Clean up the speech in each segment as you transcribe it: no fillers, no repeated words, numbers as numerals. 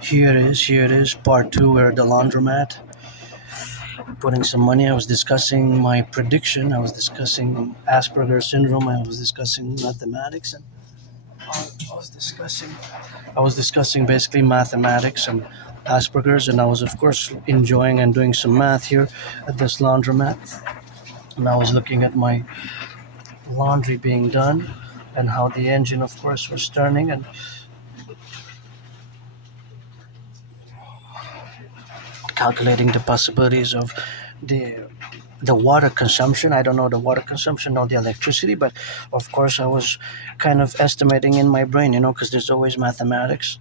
Here it is, part two, where the laundromat, putting some money. I was discussing my prediction, I was discussing Asperger's syndrome, I was discussing mathematics, and I was discussing basically mathematics and Asperger's, and I was of course enjoying and doing some math here at this laundromat. And I was looking at my laundry being done and how the engine of course was turning and calculating the possibilities of the the water consumption. I don't know the water consumption or the electricity, but of course I was kind of estimating in my brain, because there's always mathematics.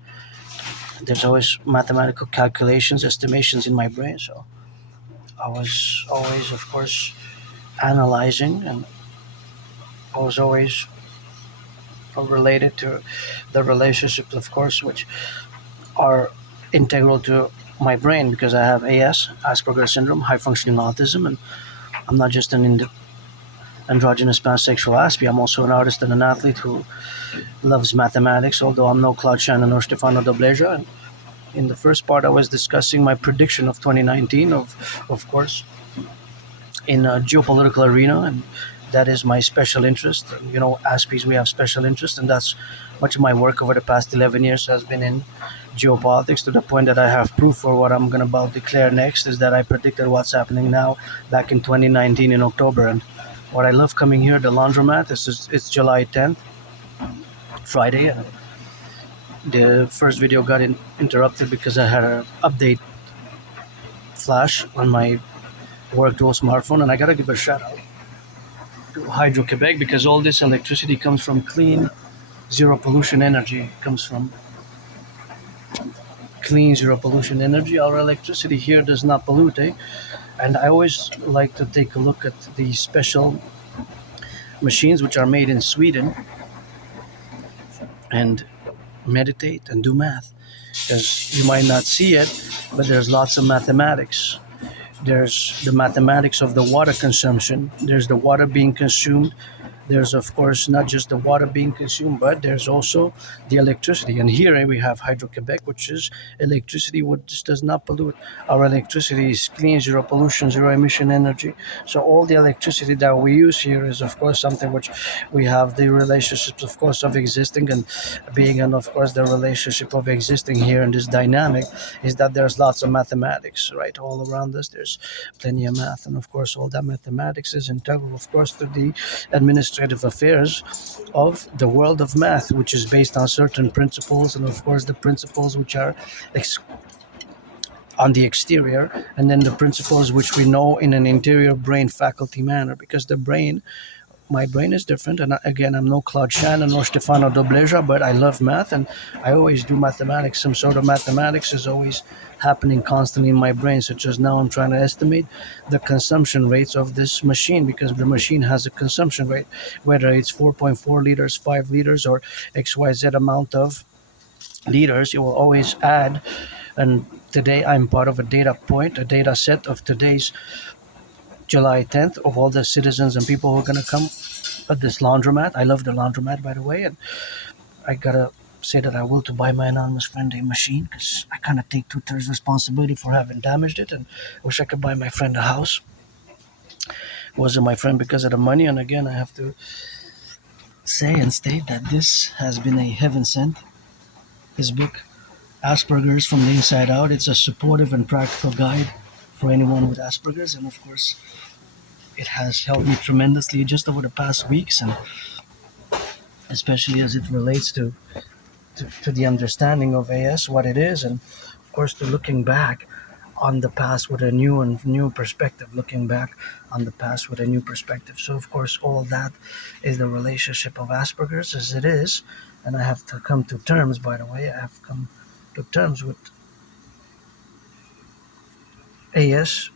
There's always mathematical calculations, estimations in my brain. So I was always, of course, analyzing, and I was always related to the relationships, of course, which are integral to my brain because I have AS, Asperger's syndrome, high functioning autism, and I'm not just an androgynous pansexual Aspie. I'm also an artist and an athlete who loves mathematics, although I'm no Claude Shannon or Stefano Dobleja. And in the first part, I was discussing my prediction of 2019, of course, in a geopolitical arena, and that is my special interest. Aspies, we have special interest, and that's much of my work over the past 11 years has been in geopolitics, to the point that I have proof for what I'm going to about declare next is that I predicted what's happening now back in 2019 in October. And what I love coming here, the laundromat, it's July 10th, Friday, and the first video got interrupted because I had an update flash on my work dual smartphone, and I gotta give a shout out to Hydro-Quebec because all this electricity comes from clean, zero pollution energy. Comes from clean, zero pollution energy. Our electricity here does not pollute, eh? And I always like to take a look at these special machines which are made in Sweden and meditate and do math, because you might not see it, but there's lots of mathematics. There's the mathematics of the water consumption. There's the water being consumed. There's, of course, not just the water being consumed, but there's also the electricity. And here we have Hydro-Quebec, which is electricity which does not pollute. Our electricity is clean, zero pollution, zero emission energy. So all the electricity that we use here is, of course, something which we have the relationships, of course, of existing and being. And, of course, the relationship of existing here in this dynamic is that there's lots of mathematics, right? All around us, there's plenty of math. And, of course, all that mathematics is integral, of course, to the administrative affairs of the world of math, which is based on certain principles, and of course the principles which are on the exterior, and then the principles which we know in an interior brain faculty manner, because my brain is different. And again, I'm no Claude Shannon or Stefano Dobleja, but I love math and I always do mathematics. Some sort of mathematics is always happening constantly in my brain, such as now I'm trying to estimate the consumption rates of this machine, because the machine has a consumption rate, whether it's 4.4 liters, 5 liters, or XYZ amount of liters, it will always add. And today I'm part of a data set of today's July 10th of all the citizens and people who are going to come at this laundromat. I love the laundromat, by the way, and I gotta say that I will to buy my anonymous friend a machine, because I kind of take 2/3 responsibility for having damaged it, and I wish I could buy my friend a house. Wasn't my friend because of the money, and again, I have to say and state that this has been a heaven sent. His book, Asperger's from the Inside Out, it's a supportive and practical guide for anyone with Asperger's, and of course, it has helped me tremendously just over the past weeks, and especially as it relates to the understanding of AS, what it is, and of course to looking back on the past with a new perspective, looking back on the past with a new perspective. So of course all that is the relationship of Asperger's as it is, and I have to come to terms, by the way, I have come to terms with AS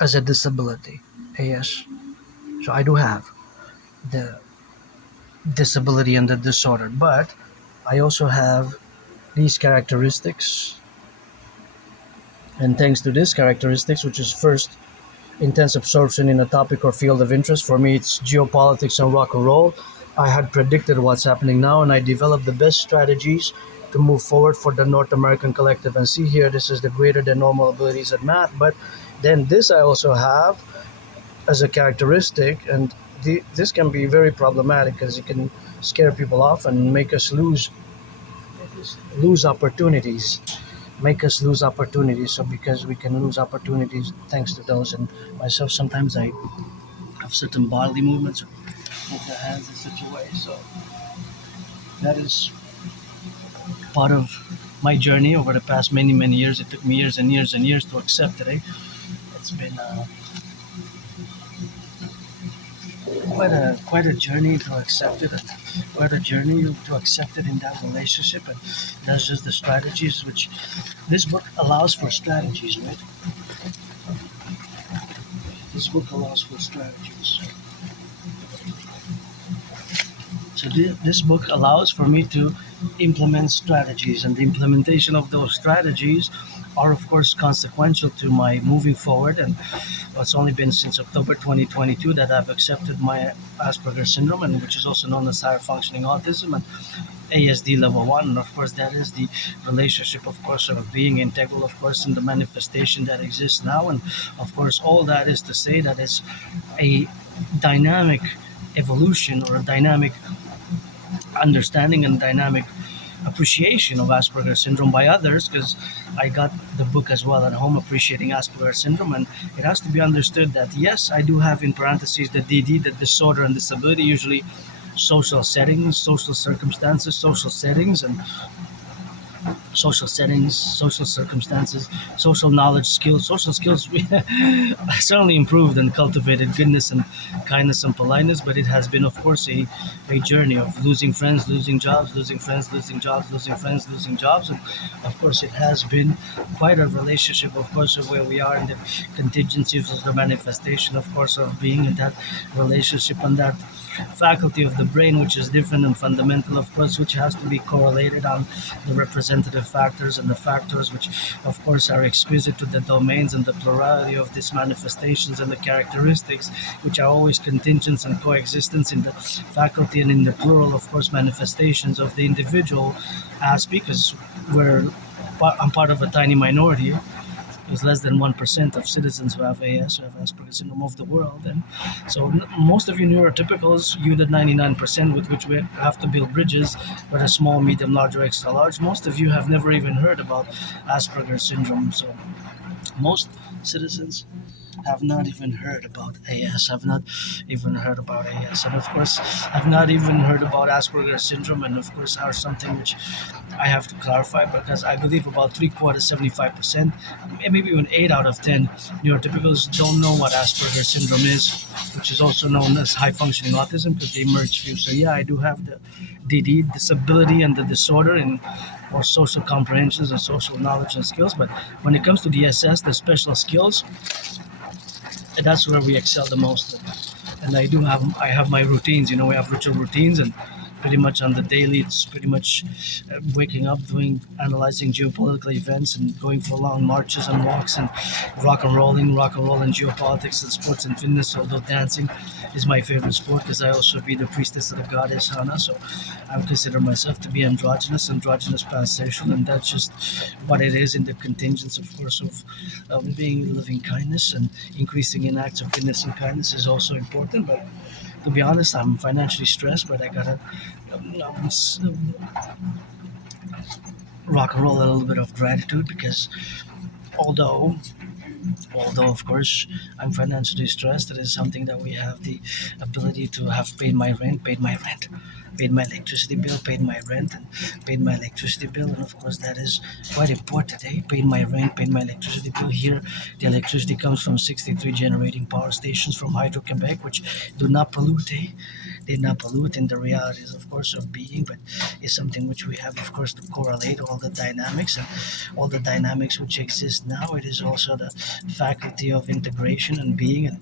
as a disability. AS. So I do have the disability and the disorder, but I also have these characteristics, and thanks to these characteristics, which is first intense absorption in a topic or field of interest. For me, it's geopolitics and rock and roll. I had predicted what's happening now, and I developed the best strategies to move forward for the North American collective. And see here, this is the greater than normal abilities at math. But then this I also have as a characteristic, and this can be very problematic because it can scare people off and make us lose opportunities. Make us lose opportunities. So because we can lose opportunities thanks to those, and myself sometimes I have certain bodily movements with the hands in such a way. So that is part of my journey over the past many years. It took me years and years and years to accept it. Eh? It's been quite a journey to accept it, and quite a journey to accept it in that relationship. And that's just the strategies which this book allows for strategies, right? This book allows for strategies. So this book allows for me to implement strategies, and the implementation of those strategies are, of course, consequential to my moving forward. And it's only been since October 2022 that I've accepted my Asperger's syndrome, and which is also known as higher functioning autism, and ASD level one. And of course, that is the relationship, of course, of being integral, of course, in the manifestation that exists now. And of course, all that is to say that it's a dynamic evolution, or a dynamic understanding and dynamic appreciation of Asperger's syndrome by others, because I got the book as well at home, Appreciating Asperger's Syndrome, and it has to be understood that yes, I do have in parentheses the DD, the disorder and disability, usually social settings, social circumstances, social settings, and social settings, social circumstances, social knowledge, skills. Social skills certainly improved and cultivated goodness and kindness and politeness, but it has been, of course, a journey of losing friends, losing jobs, losing friends, losing jobs, losing friends, losing jobs. And of course, it has been quite a relationship, of course, of where we are in the contingencies of the manifestation, of course, of being in that relationship and that faculty of the brain, which is different and fundamental, of course, which has to be correlated on the representative factors and the factors which, of course, are exquisite to the domains and the plurality of these manifestations and the characteristics, which are always contingents and coexistence in the faculty and in the plural, of course, manifestations of the individual Aspie, because I'm part of a tiny minority. There's less than 1% of citizens who have AS, who have Asperger's syndrome of the world. And so most of you neurotypicals, you the 99% with which we have to build bridges, whether small, medium, large, or extra large, most of you have never even heard about Asperger's syndrome. So most citizens have not even heard about AS, have not even heard about AS, and of course, have not even heard about Asperger's syndrome, and of course, are something which I have to clarify, because I believe about three quarters, 75%, maybe even 8 out of 10 neurotypicals don't know what Asperger's syndrome is, which is also known as high functioning autism, because they merge few. So yeah, I do have the DD, disability, and the disorder in or social comprehensions and social knowledge and skills. But when it comes to the SS, the special skills, and that's where we excel the most. And I have my routines. We have ritual routines, and pretty much on the daily, it's pretty much waking up, doing analyzing geopolitical events, and going for long marches and walks, and rock and roll, and geopolitics and sports and fitness. Although dancing is my favorite sport, because I also be the priestess of the goddess Hana, so I consider myself to be androgynous pansexual, and that's just what it is in the contingents, of course, of being loving kindness, and increasing in acts of goodness and kindness is also important. But to be honest, I'm financially stressed, but I gotta rock and roll a little bit of gratitude, because although of course I'm financially stressed, it is something that we have the ability to have paid my electricity bill, paid my rent, and paid my electricity bill, and of course that is quite important. Paid my rent, paid my electricity bill. Here, the electricity comes from 63 generating power stations from Hydro Quebec, which do not pollute. They not pollute in the realities, of course, of being, but is something which we have, of course, to correlate all the dynamics, and all the dynamics which exist now. It is also the faculty of integration and being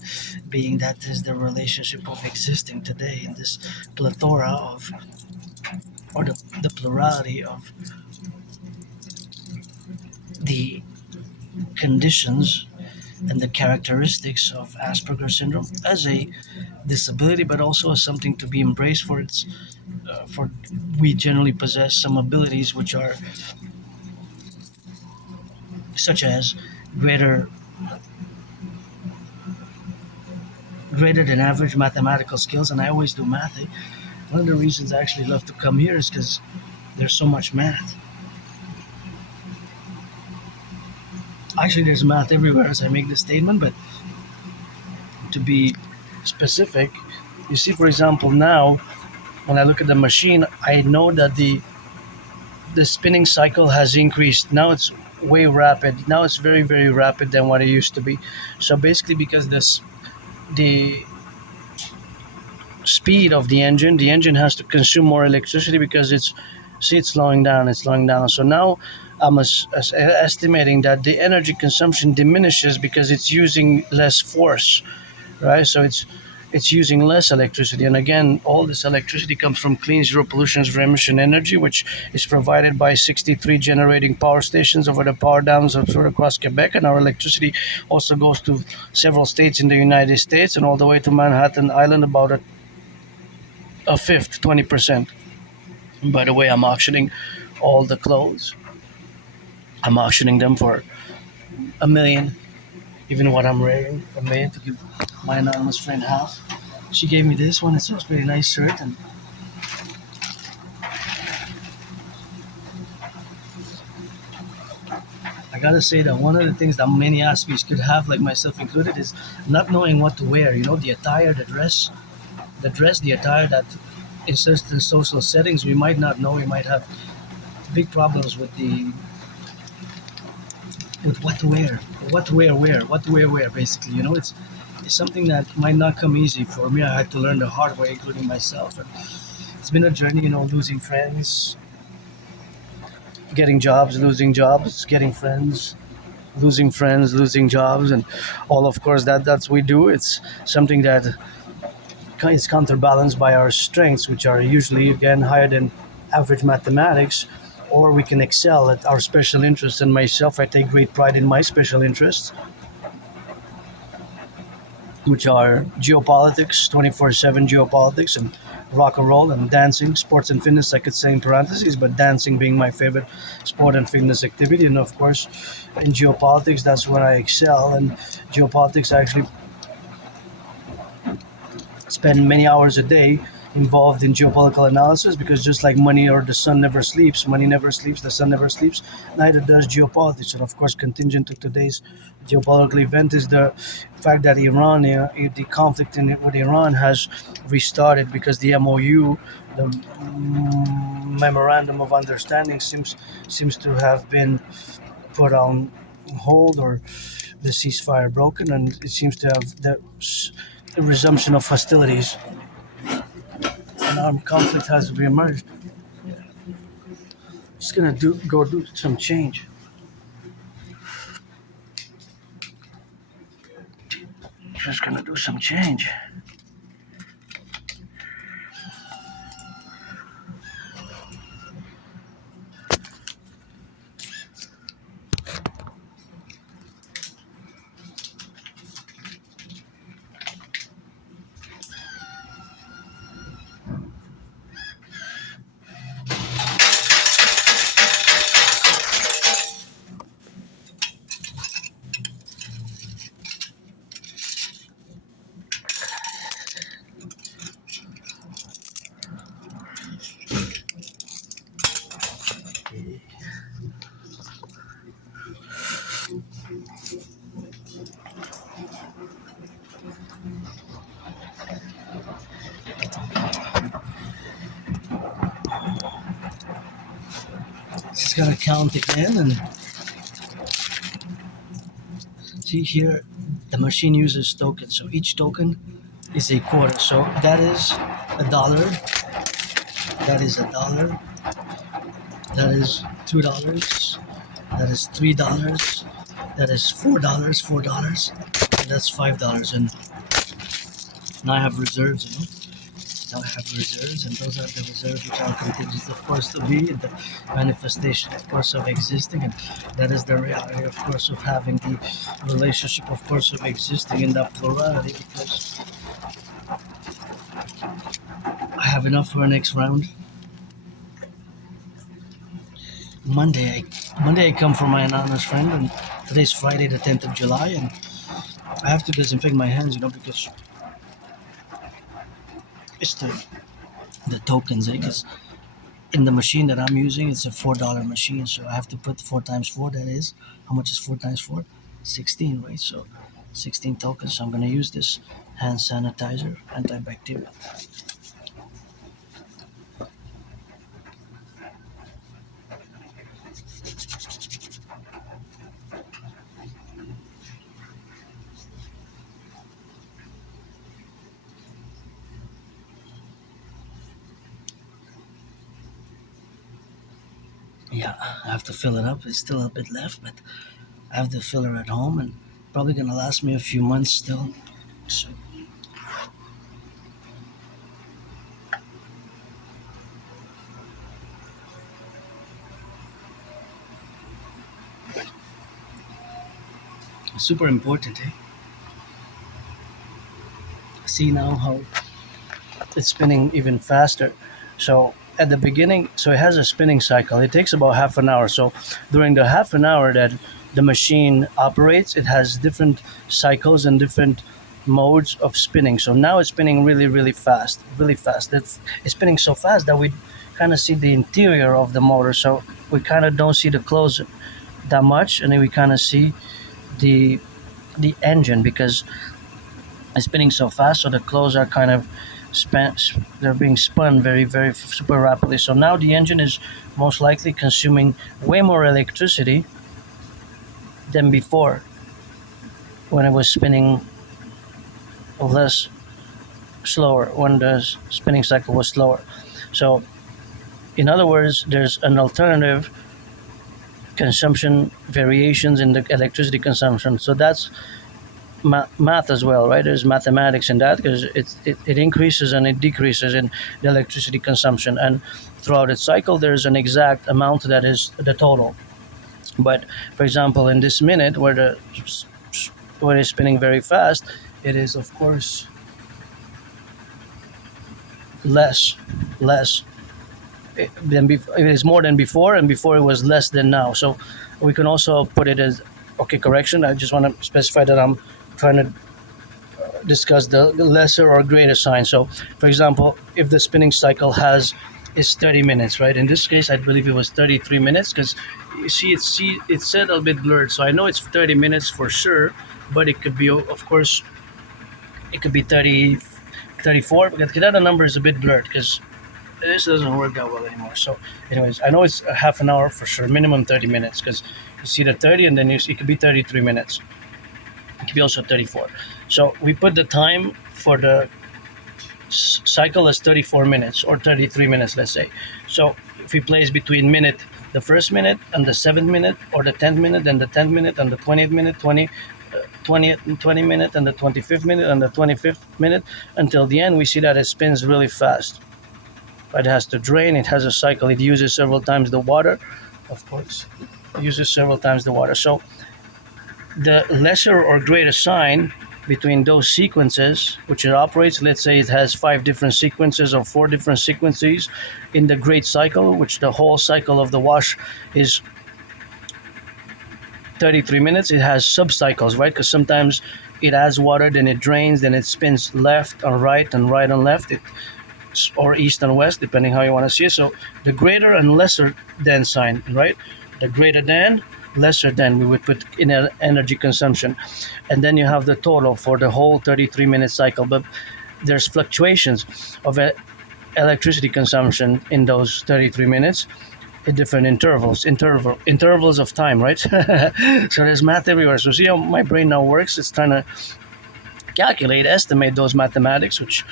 that is the relationship of existing today in this plethora of, or the plurality of the conditions and the characteristics of Asperger's syndrome as a disability, but also as something to be embraced for its for we generally possess some abilities which are such as greater greater than average mathematical skills, and I always do math. One of the reasons I actually love to come here is because there's so much math. Actually, there's math everywhere as I make this statement, but to be specific, you see, for example, now when I look at the machine, I know that the spinning cycle has increased. Now it's way rapid. Now it's very, very rapid than what it used to be. So basically, because the speed of the engine has to consume more electricity because it's slowing down. It's slowing down. So now I'm estimating that the energy consumption diminishes because it's using less force, right? So it's using less electricity. And again, all this electricity comes from clean zero pollution zero emission energy, which is provided by 63 generating power stations over the power dams across Quebec. And our electricity also goes to several states in the United States and all the way to Manhattan Island, about a fifth, 20%. And by the way, I'm auctioning all the clothes. I'm auctioning them for $1 million. Even what I'm wearing, $1 million, to give my anonymous friend half. She gave me this one. It's a pretty nice shirt, and I gotta say that one of the things that many Aspies could have, like myself included, is not knowing what to wear. You know, the attire, the attire that in certain social settings we might not know. We might have big problems with what to wear, what to wear, where, what to wear, where. Basically, you know, it's something that might not come easy for me. I had to learn the hard way, including myself. And it's been a journey, you know, losing friends, getting jobs, losing jobs, getting friends, losing jobs, and all. Of course, that's we do. It's something that is counterbalanced by our strengths, which are usually again higher than average mathematics, or we can excel at our special interests. And myself, I take great pride in my special interests, which are geopolitics, 24/7 geopolitics, and rock and roll and dancing, sports and fitness, I could say in parentheses, but dancing being my favorite sport and fitness activity. And of course, in geopolitics, that's where I excel. And geopolitics, I actually spend many hours a day involved in geopolitical analysis, because just like money or the sun never sleeps, money never sleeps, the sun never sleeps, neither does geopolitics. And of course, contingent to today's geopolitical event is the fact that Iran, the conflict with Iran has restarted, because the MOU, the Memorandum of Understanding, seems to have been put on hold, or the ceasefire broken, and it seems to have the resumption of hostilities. An armed conflict has reemerged. Just gonna go do some change. Just gonna do some change. Just gotta count again, and see here, the machine uses tokens. So each token is a quarter. So that is $1. That is $1. That is $2. That is $3. That is $4. $4. And that's $5. And now I have reserves, you know. Now I have reserves, and those are the reserves which are contingent, of course, to be the manifestation, of course, of existing, and that is the reality, of course, of having the relationship, of course, of existing in that plurality, because have enough for our next round. Monday I come for my anonymous friend, and today's Friday, the 10th of July, and I have to disinfect my hands, because it's the tokens, because in the machine that I'm using, it's a $4 machine, so I have to put 4 times 4. That is, how much is 4 times 4? 16, right? So 16 tokens. So I'm gonna use this hand sanitizer, antibacterial. Yeah, I have to fill it up. There's still a bit left, but I have the filler at home, and probably gonna last me a few months still. So super important, eh? See now how it's spinning even faster. So at the beginning, so it has a spinning cycle. It takes about half an hour. So during the half an hour that the machine operates, it has different cycles and different modes of spinning. So now it's spinning really, really fast, really fast. It's spinning so fast that we kind of see the interior of the motor. So we kind of don't see the clothes that much, and then we kind of see the the engine because it's spinning so fast. So the clothes are kind of they're being spun very, very super rapidly. So now the engine is most likely consuming way more electricity than before when it was spinning less slower, when the spinning cycle was slower. So in other words, there's an alternative consumption variations in the electricity consumption. So that's math as well, right? There's mathematics in that because it increases and it decreases in the electricity consumption, and throughout its cycle there's an exact amount that is the total. But for example, in this minute where it's spinning very fast, it is of course less it is more than before, and before it was less than now. So we can also put it as, okay, correction, I just want to specify that I'm trying to discuss the lesser or greater sign. So for example, if the spinning cycle is 30 minutes, right? In this case I believe it was 33 minutes because you see it's said a bit blurred, so I know it's 30 minutes for sure, but it could be, of course, it could be 30, 34, because the other number is a bit blurred because this doesn't work that well anymore. So anyways, I know it's a half an hour for sure, minimum 30 minutes, because you see the 30 and then it could be 33 minutes. It could be also 34. So we put the time for the cycle as 34 minutes or 33 minutes, let's say. So if we place between the first minute and the 7th minute, or the 10th minute and the 10th minute and the 20th minute, 20 minute and the 25th minute and the 25th minute until the end, we see that it spins really fast. It has to drain, it has a cycle, it uses several times the water, of course. It uses several times the water. So the lesser or greater sign between those sequences, which it operates, let's say it has 5 different sequences or 4 different sequences in the great cycle, which the whole cycle of the wash is 33 minutes. It has sub-cycles, right? Because sometimes it adds water, then it drains, then it spins left and right on left, or east and west, depending how you want to see it. So the greater and lesser than sign, right? The greater than, lesser than, we would put in energy consumption. And then you have the total for the whole 33-minute cycle. But there's fluctuations of electricity consumption in those 33 minutes in different intervals of time, right? So there's math everywhere. So see how my brain now works? It's trying to estimate those mathematics, which,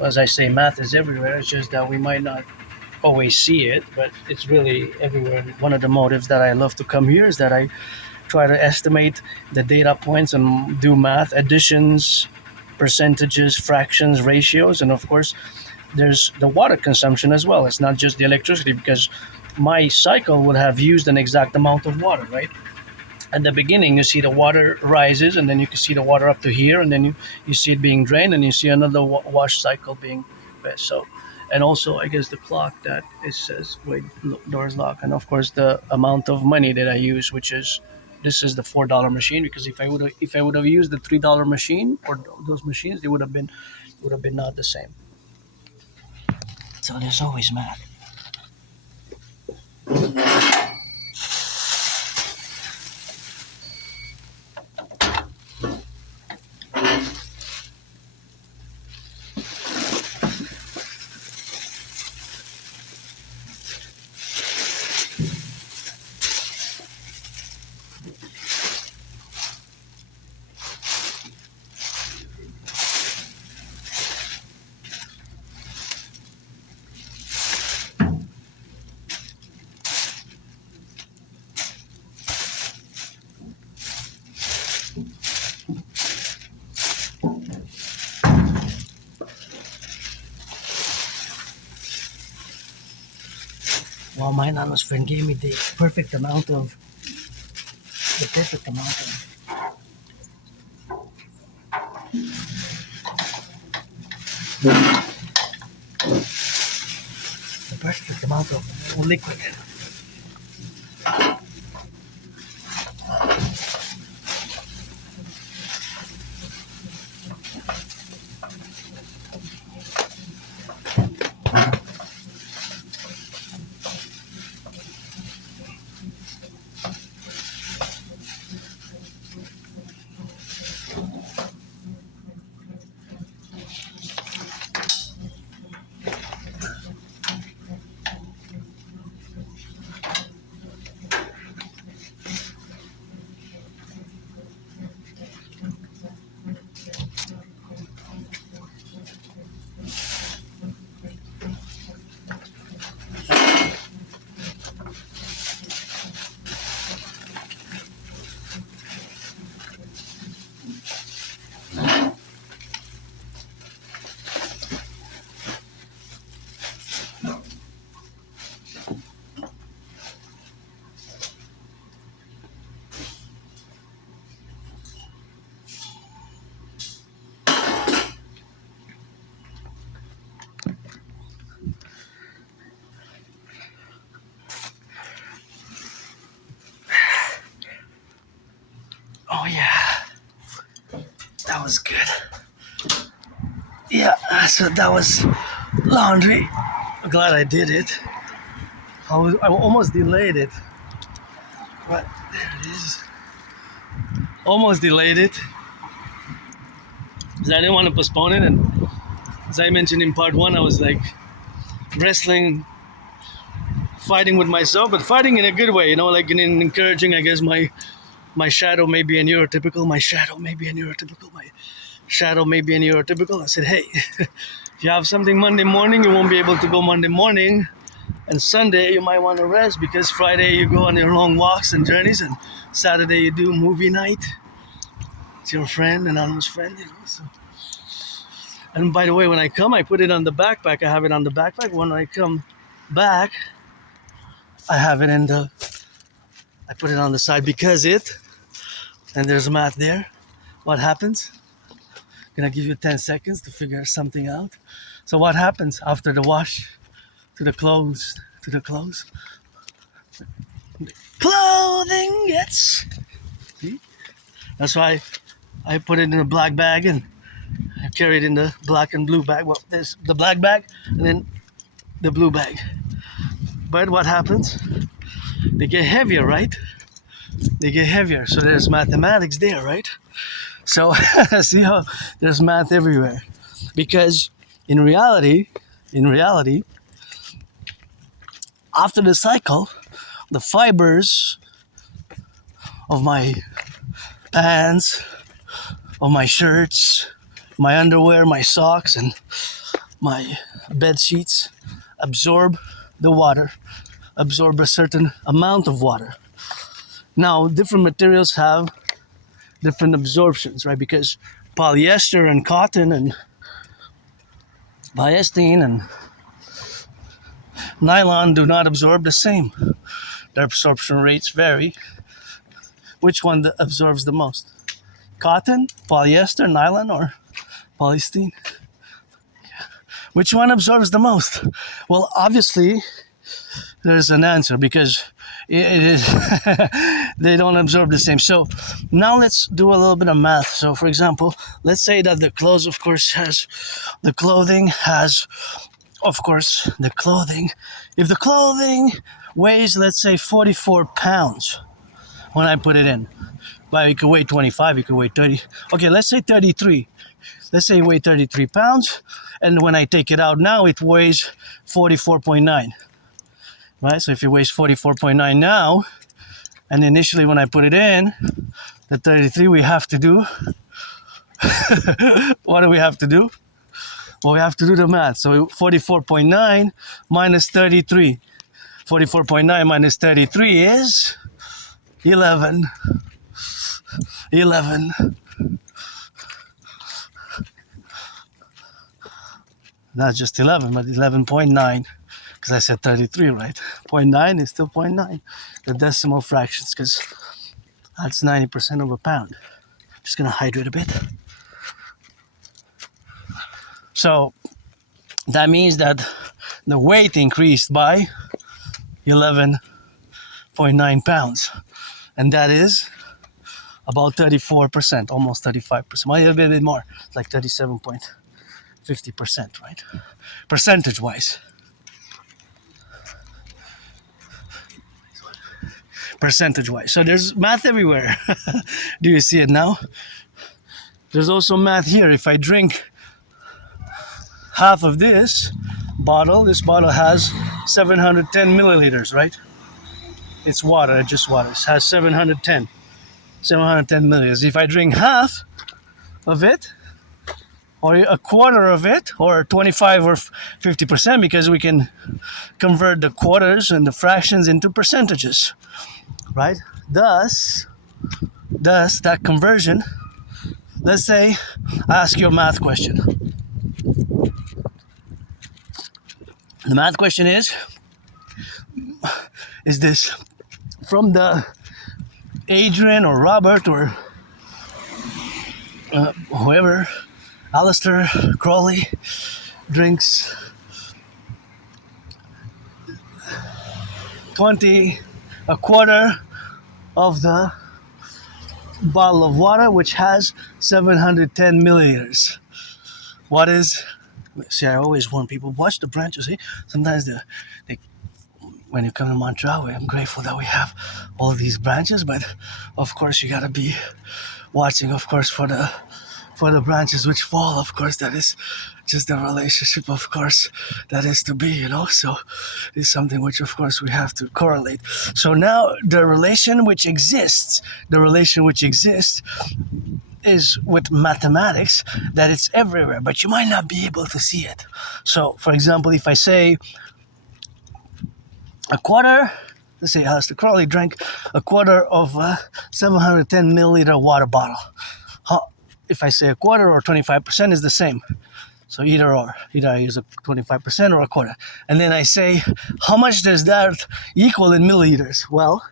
as I say, math is everywhere. It's just that we might not always see it, but it's really everywhere. One of the motives that I love to come here is that I try to estimate the data points and do math, additions, percentages, fractions, ratios, and of course, there's the water consumption as well. It's not just the electricity, because my cycle would have used an exact amount of water, right? At the beginning, you see the water rises, and then you can see the water up to here, and then you see it being drained, and you see another wash cycle being. So and also I guess the clock that it says wait, doors locked, and of course the amount of money that I use, which is this is the $4 machine, because if I would have used the $3 machine or those machines, they would have been not the same. So there's always math. Well, my nana's friend gave me the perfect amount of the perfect amount of liquid. Oh yeah, that was good. Yeah, so that was laundry. I'm glad I did it. I almost delayed it, but there it is. Almost delayed it because I didn't want to postpone it, and as I mentioned in part one, I was like wrestling, fighting with myself, but fighting in a good way, like in encouraging, I guess, my shadow may be a neurotypical, my shadow may be a neurotypical, my shadow may be a neurotypical. I said, hey, if you have something Monday morning, you won't be able to go Monday morning, and Sunday you might want to rest because Friday you go on your long walks and journeys, and Saturday you do movie night. It's your friend, anonymous friend, so. And by the way, when I come, I put it on the backpack. I have it on the backpack. When I come back, I have it I put it on the side because and there's a mat there. What happens? I'm gonna give you 10 seconds to figure something out. So what happens after the wash to the clothes? Clothing gets. See? That's why I put it in a black bag and I carry it in the black and blue bag. Well, there's the black bag and then the blue bag. But what happens? They get heavier, right? They get heavier. So there's mathematics there, right? So see how there's math everywhere. Because in reality, after the cycle, the fibers of my pants, of my shirts, my underwear, my socks, and my bed sheets absorb the water, absorb a certain amount of water. Now, different materials have different absorptions, right? Because polyester and cotton and polyester and nylon do not absorb the same. Their absorption rates vary. Which one absorbs the most? Cotton, polyester, nylon, or polyester? Which one absorbs the most? Well, obviously, there's an answer because it is they don't absorb the same. So now let's do a little bit of math. So for example, let's say that the clothes, of course, the clothing if the clothing weighs, let's say, 44 pounds when I put it in, but it could weigh 25, it could weigh 30. Okay, let's say 33. Let's say it weighs 33 pounds, and when I take it out now, it weighs 44.9. Right? So if it weighs 44.9 now, and initially when I put it in, the 33, we have to do, what do we have to do? Well, we have to do the math. So 44.9 minus 33. 44.9 minus 33 is 11. 11. Not just 11, but 11.9. Because I said 33, right? 0.9 is still 0.9. The decimal fractions, because that's 90% of a pound. Just going to hydrate a bit. So that means that the weight increased by 11.9 pounds. And that is about 34%, almost 35%. Might be a bit more, like 37.50%, right? Percentage-wise. Percentage-wise. So there's math everywhere. Do you see it now? There's also math here. If I drink half of this bottle has 710 milliliters, right? It's water, just water. It has 710 milliliters. If I drink half of it, or a quarter of it, or 25 or 50%, because we can convert the quarters and the fractions into percentages, right? Thus that conversion, let's say I ask you a math question. The math question is this from the Adrian or Robert or whoever, Alistair Crowley drinks a quarter of the bottle of water, which has 710 milliliters. What is, see, I always warn people, watch the branches. See, sometimes they when you come to Montreal, I'm grateful that we have all these branches, but of course you gotta be watching, of course, for the branches which fall. Of course, that is just the relationship, of course, that is to be, so it's something which, of course, we have to correlate. So now the relation which exists is with mathematics, that it's everywhere, but you might not be able to see it. So for example, if I say a quarter, let's say Alistair Crowley drank a quarter of a 710 milliliter water bottle. If I say a quarter or 25% is the same. So either I use a 25% or a quarter. And then I say, how much does that equal in milliliters? Well,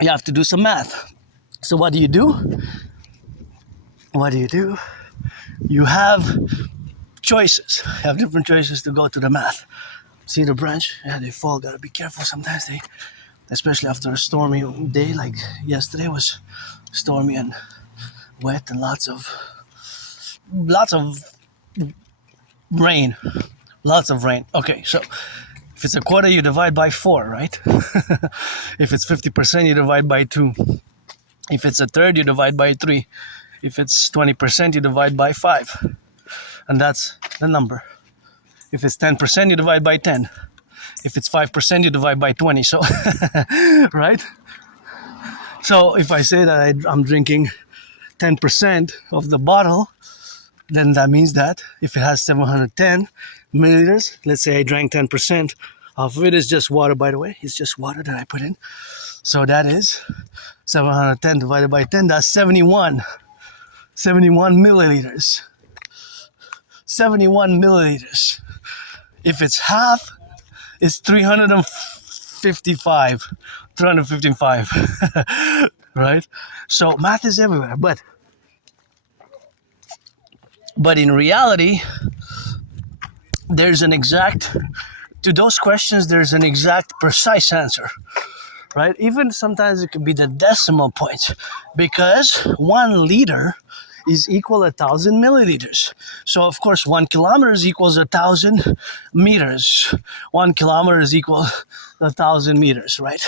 you have to do some math. So what do? You have choices. You have different choices to go to the math. See the branch? Yeah, they fall. Gotta be careful. Sometimes especially after a stormy day like yesterday was stormy and wet and lots of rain. Okay, so if it's a quarter, you divide by 4, right? If it's 50%, you divide by 2. If it's a third, you divide by 3. If it's 20%, you divide by 5. And that's the number. If it's 10%, you divide by 10. If it's 5%, you divide by 20. So, right? So if I say that I'm drinking 10% of the bottle, then that means that if it has 710 milliliters, let's say I drank 10% of it, is just water, by the way. It's just water that I put in. So that is 710 divided by 10. That's 71 milliliters. 71 milliliters. If it's half, it's 355. Right? So math is everywhere, but But in reality, there's an exact, to those questions, there's an exact, precise answer, right? Even sometimes it could be the decimal points, because 1 liter is equal 1,000 milliliters. So of course 1 kilometer is equals 1,000 meters. 1 kilometer is equal 1,000 meters, right?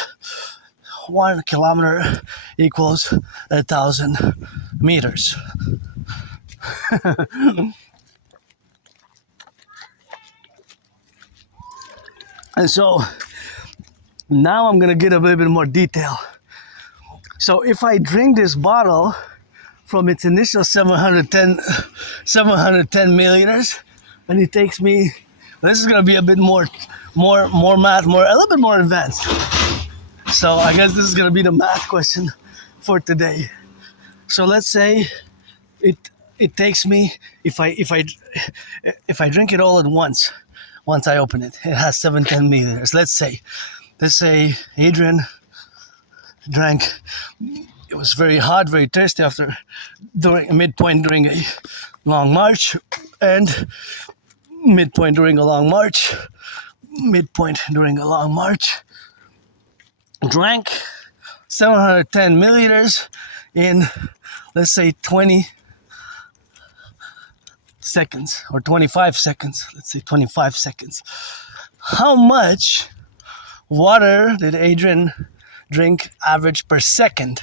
1 kilometer equals 1,000 meters. And so now I'm gonna get a little bit more detail. So if I drink this bottle from its initial 710 milliliters, and it takes me, this is gonna be a bit more math, a little bit more advanced. So I guess this is gonna be the math question for today. So let's say it takes me, if I drink it all at once I open it, it has 710 milliliters. Let's say Adrian drank, it was very hot, very thirsty during midpoint during a long march, and midpoint during a long march, drank 710 milliliters in, let's say, 20 seconds or 25 seconds. Let's say 25 seconds. How much water did Adrian drink average per second?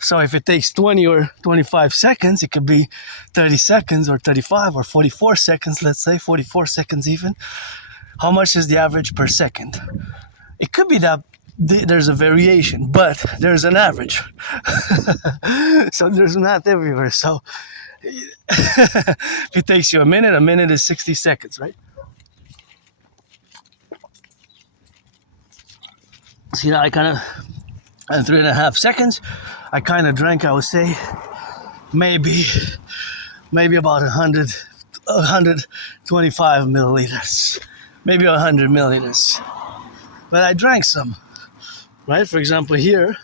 So if it takes 20 or 25 seconds, it could be 30 seconds or 35 or 44 seconds, let's say 44 seconds even. How much is the average per second? It could be that there's a variation, but there's an average. So there's math everywhere. So if it takes you a minute is 60 seconds, right? See, now I kind of, in 3.5 seconds, I kind of drank, I would say, maybe about 125 milliliters, maybe 100 milliliters. But I drank some, right? For example, here,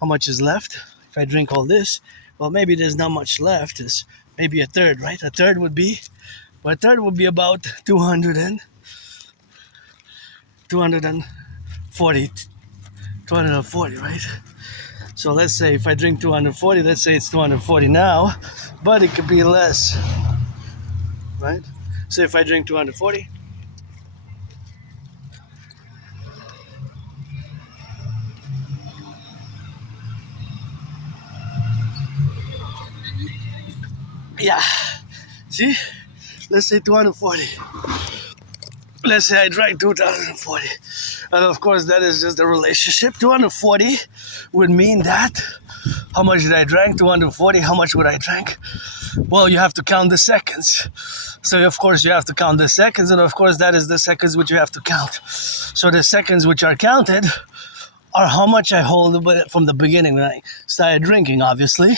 how much is left? If I drink all this, well, maybe there's not much left. It's maybe a third, right? A third would be about 240, right? So let's say if I drink 240, let's say it's 240 now, but it could be less, right? So if I drink 240, yeah, see, let's say 240. Let's say I drank 2040. And of course, that is just the relationship. 240 would mean that, how much did I drink? 240, how much would I drink? Well, you have to count the seconds. So of course you have to count the seconds, and of course that is the seconds which you have to count. So the seconds which are counted are how much I hold from the beginning when I started drinking, obviously.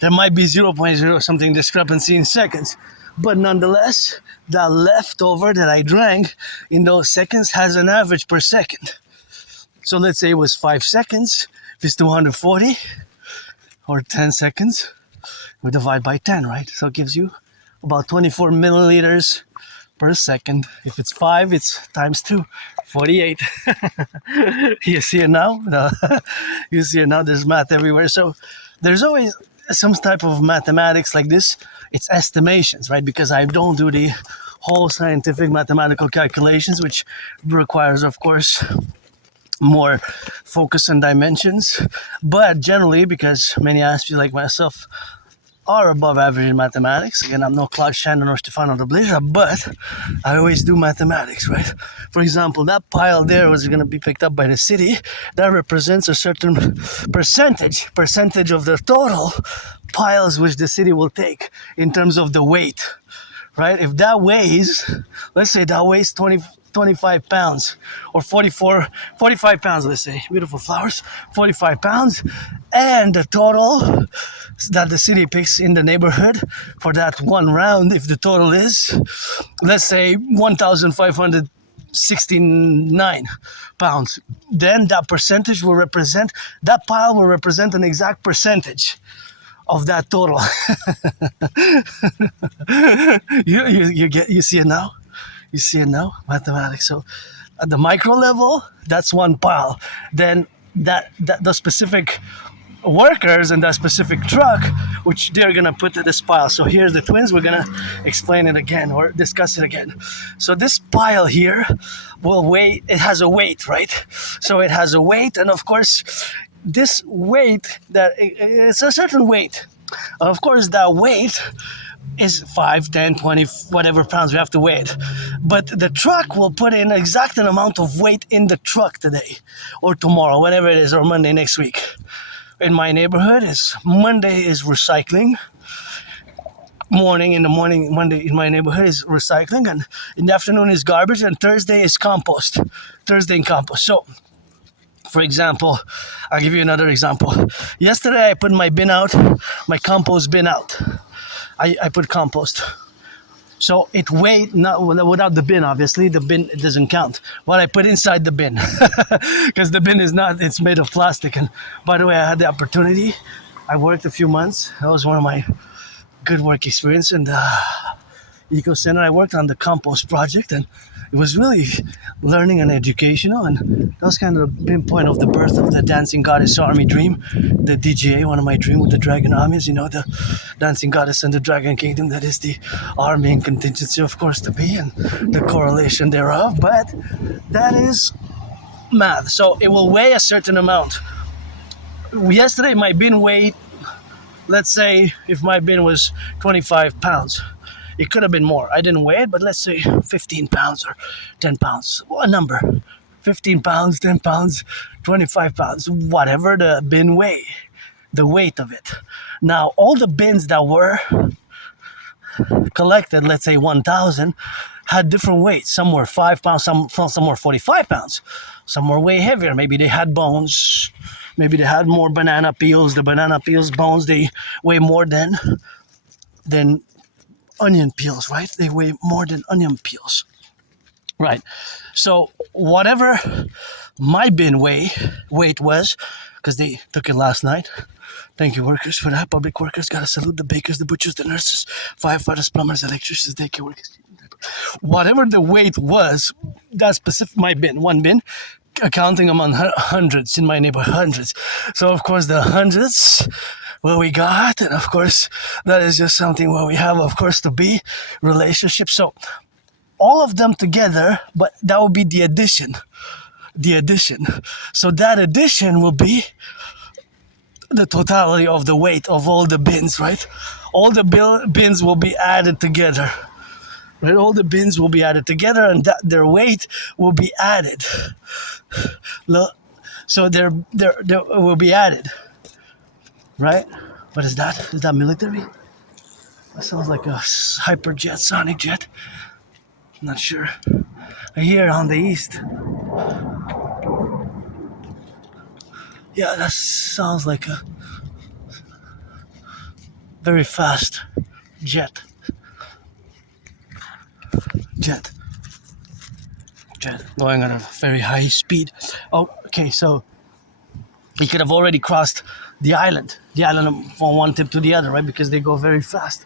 There might be 0.0 something discrepancy in seconds. But nonetheless, that leftover that I drank in those seconds has an average per second. So let's say it was 5 seconds. If it's 240 or 10 seconds, we divide by 10, right? So it gives you about 24 milliliters per second. If it's 5, it's times 2, 48. You see it now? No. You see it now? There's math everywhere. So there's always some type of mathematics like this. It's estimations, right? Because I don't do the whole scientific mathematical calculations, which requires, of course, more focus and dimensions. But generally, because many Aspies like myself are above average in mathematics. Again, I'm no Claude Shannon or Stefano de Bleja, but I always do mathematics, right? For example, that pile there was going to be picked up by the city. That represents a certain percentage of the total piles which the city will take in terms of the weight, right? If that weighs, let's say that weighs 25 pounds or 45 pounds, let's say, beautiful flowers, 45 pounds, and the total that the city picks in the neighborhood for that one round, if the total is, let's say, 1,569 pounds, then that pile will represent an exact percentage of that total. You see it now? You see it now? Mathematics. So at the micro level, that's one pile. Then that the specific workers in that specific truck, which they're gonna put to this pile. So here's the twins. We're gonna explain it again or discuss it again. So this pile here will weigh. It has a weight, right? So it has a weight, and of course, this weight it's a certain weight. Of course, that weight is 5, 10, 20, whatever pounds we have to weigh it. But the truck will put in exact an amount of weight in the truck today or tomorrow, whenever it is, or Monday next week. In my neighborhood, Monday is recycling. In the morning, Monday in my neighborhood is recycling, and in the afternoon is garbage, and Thursday is compost. Thursday in compost. So, for example, I'll give you another example. Yesterday I put my bin out, my compost bin out. I put compost. So it weighed, not without the bin, obviously, the bin it doesn't count. What I put inside the bin, because the bin it's made of plastic. And by the way, I had the opportunity. I worked a few months. That was one of my good work experience in the Eco Center. I worked on the compost project, and it was really learning and educational. And that was kind of the pinpoint of the birth of the Dancing Goddess Army dream, the DGA, one of my dreams with the Dragon Armies, the Dancing Goddess and the Dragon Kingdom. That is the army and contingency, of course, to be, and the correlation thereof. But that is math. So it will weigh a certain amount. Yesterday, my bin weighed, let's say, if my bin was 25 pounds. It could have been more. I didn't weigh it, but let's say 15 pounds or 10 pounds. A number. 15 pounds, 10 pounds, 25 pounds. Whatever the bin weigh. The weight of it. Now, all the bins that were collected, let's say 1,000, had different weights. Some were 5 pounds, some were 45 pounds. Some were way heavier. Maybe they had bones. Maybe they had more banana peels. The banana peels bones, they weigh more than onion peels, right? They weigh more than onion peels, right? So whatever my bin weight was, because they took it last night. Thank you, workers, for that. Public workers, gotta salute the bakers, the butchers, the nurses, firefighters, plumbers, electricians, daycare workers. Whatever the weight was, that specific my bin, one bin, accounting among hundreds in my neighborhood, hundreds. So of course the hundreds. What we got, and of course, that is just something where we have, of course, to be relationships. So, all of them together, but that will be the addition. The addition. So, that addition will be the totality of the weight of all the bins, right? All the bins will be added together. Right? All the bins will be added together, and their weight will be added. So, they will be added. Right? What is that? Is that military? That sounds like a hyperjet, sonic jet. I'm not sure. Here on the east. Yeah, that sounds like a very fast jet. Jet going at a very high speed. Oh, okay, so he could have already crossed the island from one tip to the other, right? Because they go very fast.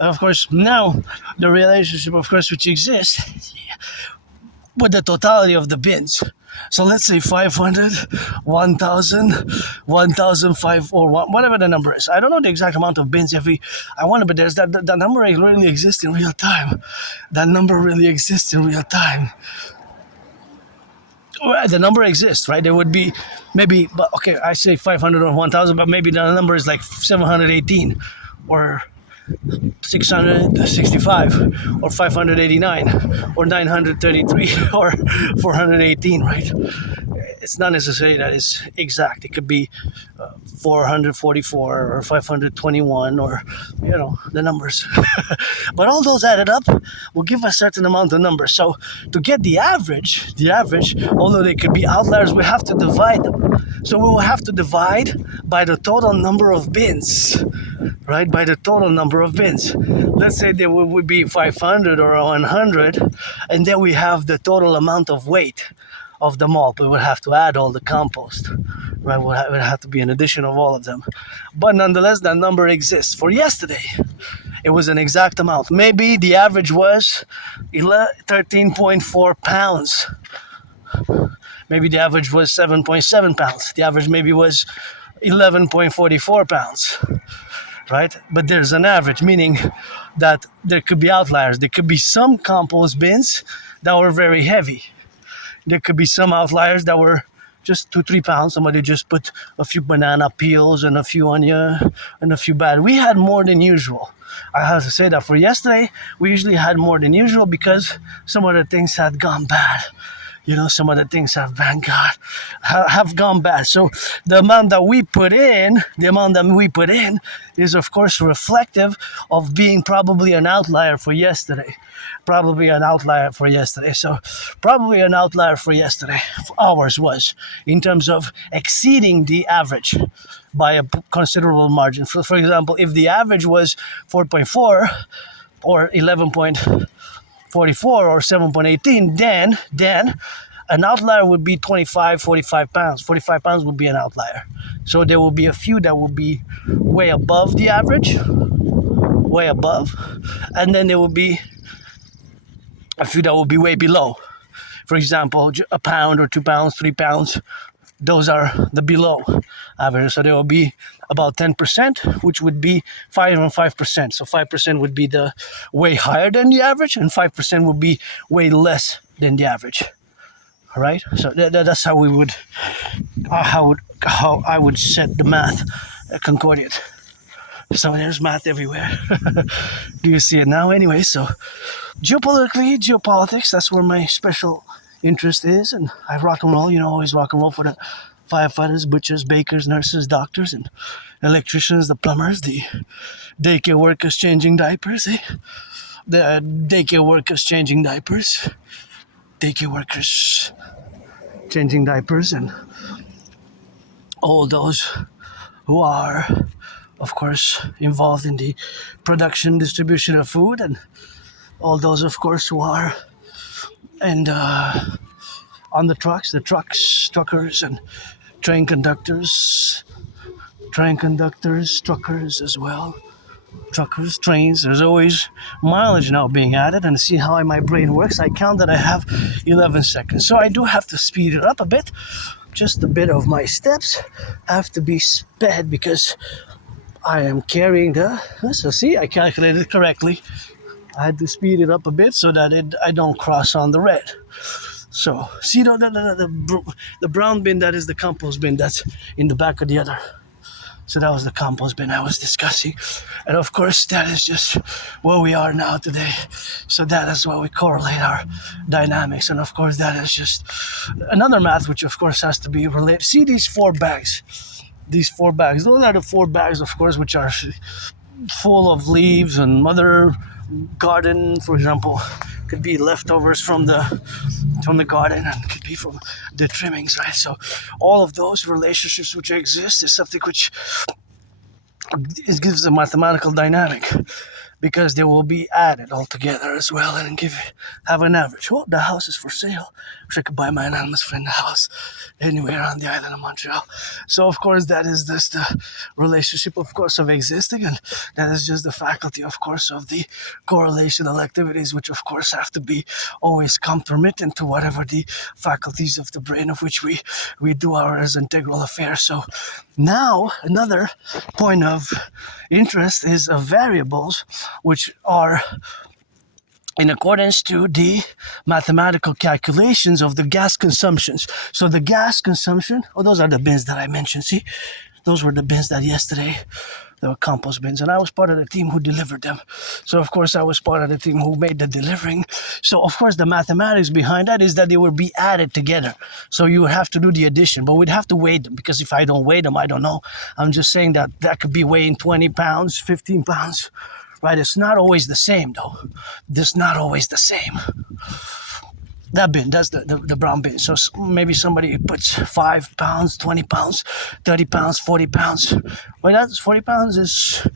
And of course, now the relationship, of course, which exists with the totality of the bins. So let's say 500, 1,000, 1,005, or whatever the number is. I don't know the exact amount of bins but there's that number really exists in real time. That number really exists in real time. The number exists, right? There would be maybe, but okay, I say 500 or 1,000, but maybe the number is like 718 or 665 or 589 or 933 or 418, right? It's not necessarily that it's exact. It could be 444 or 521 or, the numbers. But all those added up will give a certain amount of numbers. So to get the average, although they could be outliers, we have to divide them. So we will have to divide by the total number of bins, right? By the total number of bins. Let's say there would be 500 or 100, and then we have the total amount of weight of them all. But we would have to add all the compost. Right, it would have to be an addition of all of them. But nonetheless, that number exists. For yesterday, it was an exact amount. Maybe the average was 13.4 pounds. Maybe the average was 7.7 pounds. The average maybe was 11.44 pounds. Right? But there's an average, meaning that there could be outliers. There could be some compost bins that were very heavy. There could be some outliers that were just 2-3 pounds. Somebody just put a few banana peels and a few onion and a few bad. We had more than usual. I have to say that for yesterday, we usually had more than usual because some of the things had gone bad. Some of the things have gone bad. So the amount that we put in is of course reflective of being probably an outlier for yesterday. So probably an outlier for yesterday. Ours was in terms of exceeding the average by a considerable margin. For example, if the average was 4.4 or 11.44 or 7.18, then an outlier would be 45 pounds. 45 pounds would be an outlier. So there will be a few that will be way above the average, way above, and then there will be a few that will be way below. For example, a pound or 2 pounds, 3 pounds, those are the below average. So there will be about 10%, which would be 5 and 5%. So 5% would be the way higher than the average, and 5% would be way less than the average. All right. So that's how we would, how I would set the math concordiate. So there's math everywhere. Do you see it now? Anyway, so geopolitics, that's where my special interest is. And I rock and roll, always rock and roll for the firefighters, butchers, bakers, nurses, doctors, and electricians, the plumbers, the daycare workers changing diapers. The daycare workers changing diapers. Daycare workers changing diapers, and all those who are, of course, involved in the production, distribution of food, and all those, of course, who are and on the trucks, truckers, and train conductors, truckers as well. Truckers, trains, there's always mileage now being added, and see how my brain works. I count that I have 11 seconds. So I do have to speed it up a bit. Just a bit of my steps have to be sped because I am carrying so see, I calculated correctly. I had to speed it up a bit so that I don't cross on the red. So see the brown bin, that is the compost bin that's in the back of the other. So that was the compost bin I was discussing. And of course, that is just where we are now today. So that is where we correlate our dynamics. And of course, that is just another math, which of course has to be related. See these 4 bags. Those are the 4 bags, of course, which are full of leaves and mother garden, for example. Could be leftovers from the garden, and could be from the trimmings, right? So all of those relationships which exist is something which gives a mathematical dynamic, because they will be added all together as well and have an average. Oh, the house is for sale. Wish I could buy my anonymous friend a house anywhere on the island of Montreal. So of course that is just the relationship, of course, of existing, and that is just the faculty, of course, of the correlational activities, which of course have to be always concomitant to whatever the faculties of the brain of which we do our as integral affairs. So now another point of interest is of variables, which are in accordance to the mathematical calculations of the gas consumptions. So the gas consumption, those are the bins that I mentioned. See, those were the bins that yesterday, they were compost bins, and I was part of the team who delivered them. So of course I was part of the team who made the delivering. So of course the mathematics behind that is that they would be added together. So you would have to do the addition, but we'd have to weigh them, because if I don't weigh them, I don't know. I'm just saying that could be weighing 20 pounds, 15 pounds, right? It's not always the same though. It's not always the same. That bin, that's the brown bin. So maybe somebody puts 5 pounds, 20 pounds, 30 pounds, 40 pounds. Well, that's 40 pounds is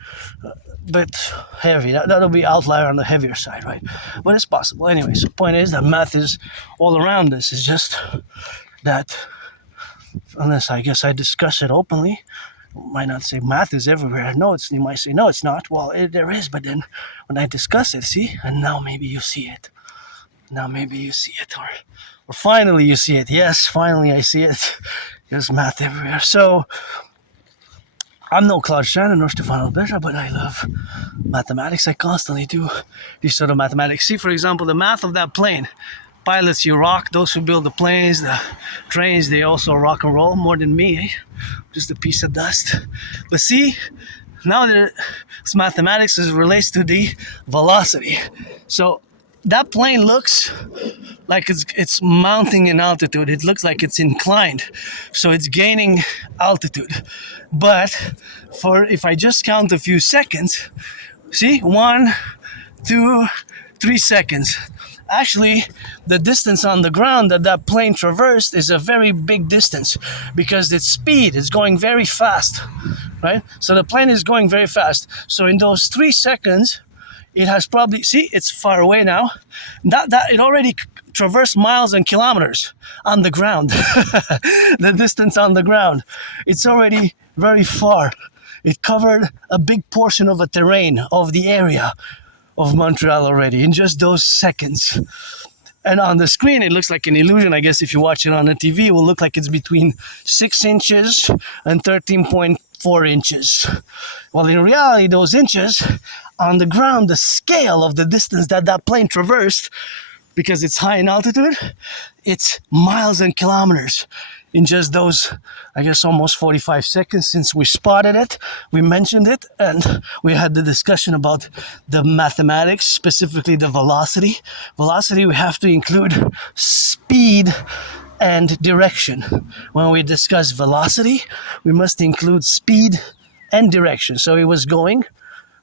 bit heavy. That'll be outlier on the heavier side, right? But it's possible. Anyway, so the point is that math is all around us. It's just that unless I guess I discuss it openly, might not say math is everywhere. No, you might say no, it's not. Well, there is, but then when I discuss it, see, and now maybe you see it. Now maybe you see it, or finally you see it. Yes, finally I see it. There's math everywhere. So I'm no Claude Shannon or Stefano Beja, but I love mathematics. I constantly do these sort of mathematics. See, for example, the math of that plane. Pilots, you rock. Those who build the planes, the trains, they also rock and roll more than me. Eh? Just a piece of dust. But see, now this mathematics is relates to the velocity. So that plane looks like it's mounting in altitude. It looks like it's inclined, so it's gaining altitude. But if I just count a few seconds, see, 1, 2, 3 seconds. Actually, the distance on the ground that plane traversed is a very big distance because its speed is going very fast, right? So the plane is going very fast. So in those 3 seconds, it has probably, see, it's far away now. That it already traversed miles and kilometers on the ground. The distance on the ground, it's already very far. It covered a big portion of a terrain of the area of Montreal already in just those seconds. And on the screen, it looks like an illusion. I guess if you watch it on the TV, it will look like it's between 6 inches and 13.4 inches. Well, in reality, those inches on the ground, the scale of the distance that plane traversed, because it's high in altitude, it's miles and kilometers in just those, I guess, almost 45 seconds since we spotted it, we mentioned it, and we had the discussion about the mathematics, specifically the velocity. Velocity, we have to include speed and direction. When we discuss velocity, we must include speed and direction. So it was going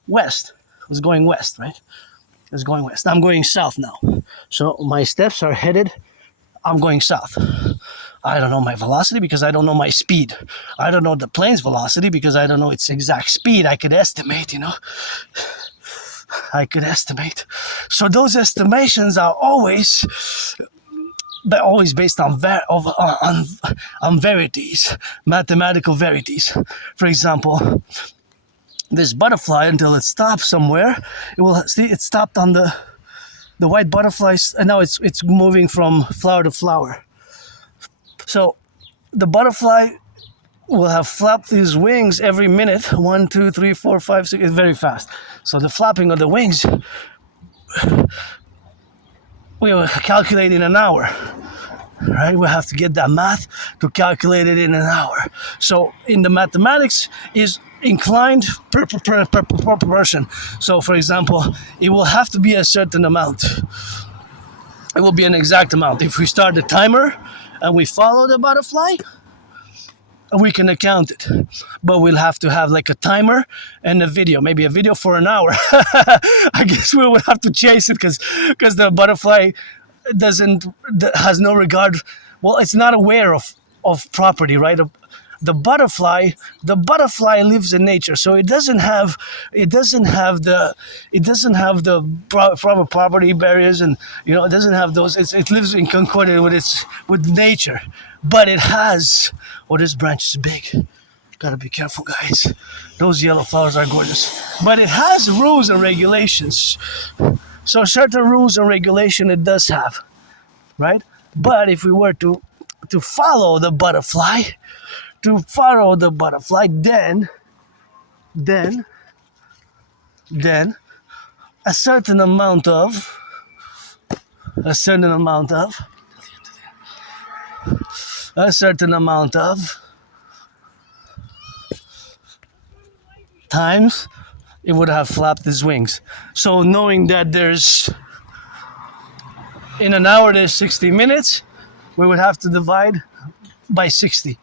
west. It was going west, right? It was going west. I'm going south now. So my steps are headed, I'm going south. I don't know my velocity because I don't know my speed. I don't know the plane's velocity because I don't know its exact speed. I could estimate, I could estimate. So those estimations are always based on verities, mathematical verities. For example, this butterfly, until it stops somewhere, it stopped on the white butterflies, and now it's moving from flower to flower. So the butterfly will have flapped his wings every minute. 1, 2, 3, 4, 5, 6. It's very fast. So the flapping of the wings, we will calculate in an hour. Right? We have to get that math to calculate it in an hour. So in the mathematics is inclined per person. So for example, it will have to be a certain amount. It will be an exact amount. If we start the timer and we follow the butterfly, we can account it. But we'll have to have like a timer and a video, maybe a video for an hour. I guess we would have to chase it because the butterfly has no regard. Well, it's not aware of property, right? The butterfly lives in nature, so it doesn't have the proper property barriers, and it doesn't have those. It lives in concordia with nature, but it has. Oh, this branch is big. Gotta be careful, guys. Those yellow flowers are gorgeous, but it has rules and regulations. So certain rules and regulation it does have, right? But if we were to follow the butterfly. Then a certain amount of times it would have flapped his wings. So knowing that in an hour there's 60 minutes, we would have to divide by 60.